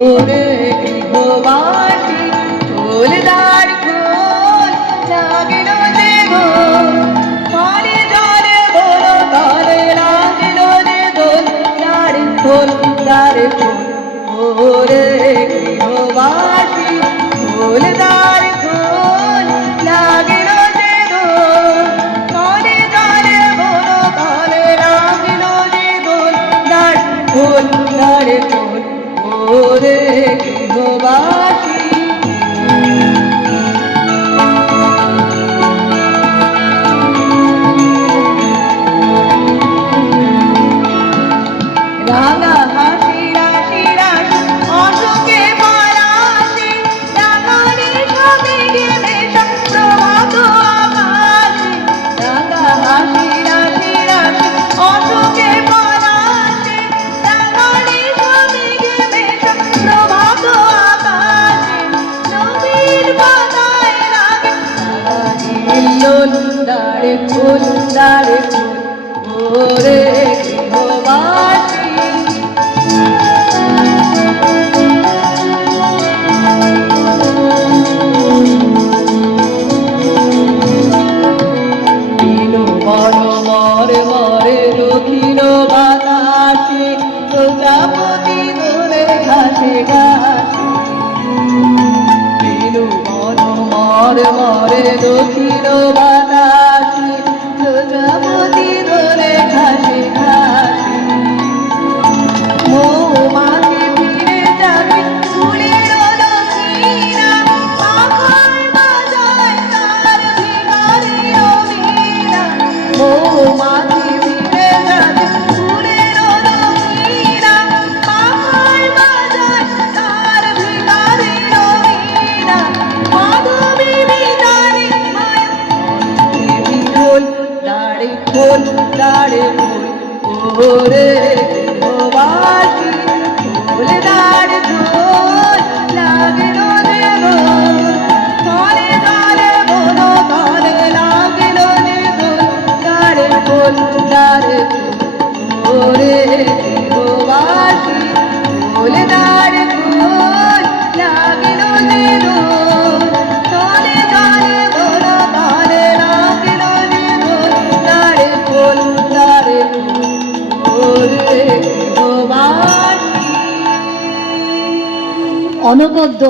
ওরে গৃহবাসী খোলদার খোল লাগিল যে গোল পানি জলে বড় তারে লাগিল যে দোল দ্বার খোল দ্বার খোল ওরে গৃহবাসী খোলদার খোল লাগিল যে দোল পানি জলে বড় তারে লাগিল যে দোল দ্বার খোল দ্বার খোল ওরে গৃহবাসী রাঙা হাসি রাশি রাশি অশোকে পলাশি রাঙারি সাথে গেলে প্রভাত আকাশে রাঙা হাসি রাশি রাশি অশোকে পলাশি রাঙারি সাথে গেলে প্রভাত আকাশে নদীর পাতায় লাগে লোল দাঁড়ে ফুল দাঁড়ে ফুল ওরে গৃহবাসী বন মরে মরে রখিল বাতাসে প্রজাপতি ধরে ঘাসে ঘাসে বন মরে মরে রখিল বাতাসে প্রজাপতি ধরে ঘাসে ঘাসে মৌমাছি ফিরে যাবে ফুলের লক্ষ্মীরা পাখার বাজায় তার ভিখারি রবিরা মৌমাছি ফিরে যাবে ফুলের লক্ষ্মীরা পাখার বাজায় তার ভিখারি রবিরা মাধবী বিদারে মায়া খোল দাড়ি খোল দাড়ি খোল ওরে গৃহবাসী খোল দাড়ি খোল লাগিল যে গোল তলে তলে বন তলে লাগিল যে দোল দাড়ি খোল দাড়ি খোল ওরে গৃহবাসী খোল দাড়ি খোল লাগিল যে দোল তলে তলে বন তলে লাগিল যে দোল দাড়ি খোল দাড়ি খোল অনবদ্য